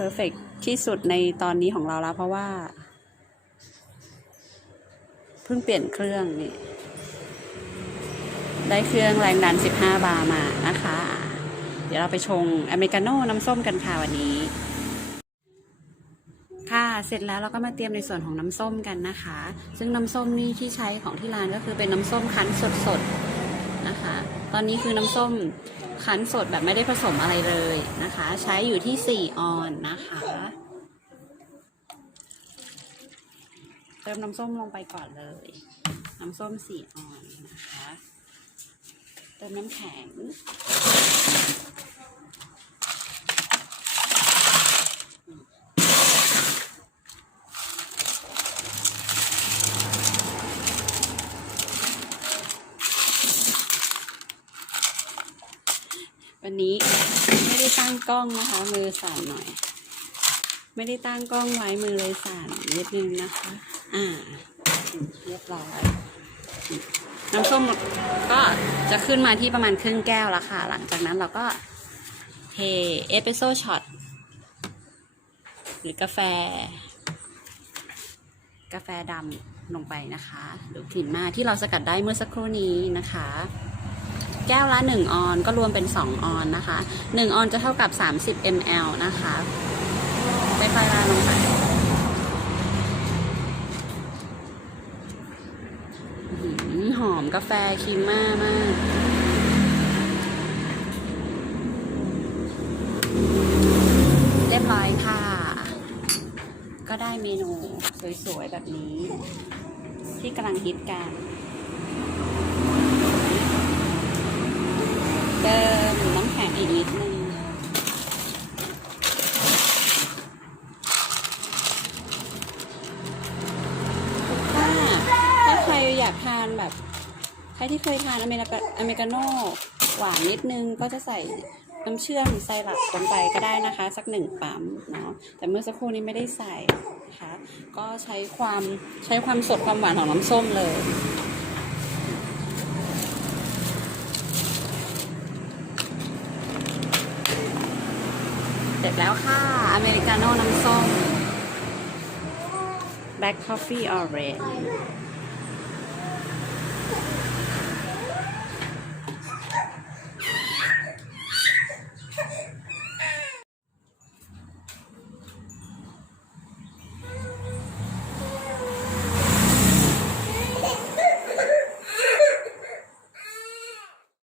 เพอร์เฟกที่สุดในตอนนี้ของเราแล้วเพราะว่า เพิ่งเปลี่ยนเครื่องนี่ได้เครื่องแรงดัน 15 บาร์มานะคะ เดี๋ยวเราไปชงอเมริกาโน่น้ำส้มกันค่ะวันนี้ ค่ะเสร็จแล้วเราก็มาเตรียมในส่วนของน้ำส้มกันนะคะ ซึ่งน้ำส้มนี่ที่ใช้ของที่ร้านก็คือเป็นน้ำส้มคั้นสดๆ นะคะ ตอนนี้คือน้ำส้มคั้นสดแบบไม่ได้ผสมอะไรเลยนะคะ ใช้อยู่ที่ 4 ออนนะคะ เติมน้ำส้มลงไปก่อนเลย น้ำส้ม 4 ออนนะคะ เติมน้ำแข็ง วันนี้ไม่ได้ตั้งกล้องนะคะ มือสั่นหน่อย ไม่ได้ตั้งกล้องไว้มือเลยสั่นนิดนึงนะคะ อ่าเรียบร้อยน้ำส้มก็จะขึ้นมาที่ประมาณครึ่งแก้วแล้วค่ะ หลังจากนั้นเราก็เทเอสเปรสโซ่ช็อตหรือกาแฟ กาแฟดำลงไปนะคะ ดูกลิ่นมาที่เราสกัดได้เมื่อสักครู่นี้นะคะ แก้วละ 1 ออนก็รวมเป็น 2 ออนนะคะ 1 ออนจะเท่ากับ 30 ml นะคะไปไฟลาลงไปหอหอมกาแฟครีมม่ามากเรียบร้อยค่ะ ก็ได้เมนูสวยๆ แบบนี้ ที่กำลังฮิตกัน เติมน้ำแข็งอีกนิดนึง ถ้าถ้า ใครอยากทานแบบ ใครที่เคยทานอเมริกาอเมริกาโน่หวานนิดนึงก็จะใส่น้ำเชื่อมไซรัปลงไปก็ได้นะคะ สักหนึ่งปั๊มเนาะแต่เมื่อสักครู่นี้ไม่ได้ใส่นะคะก็ใช้ความใช้ความสดความหวานของน้ำส้มเลยเสร็จแล้วค่ะ อเมริกาโน่น้ำส้ม Black Coffee or Red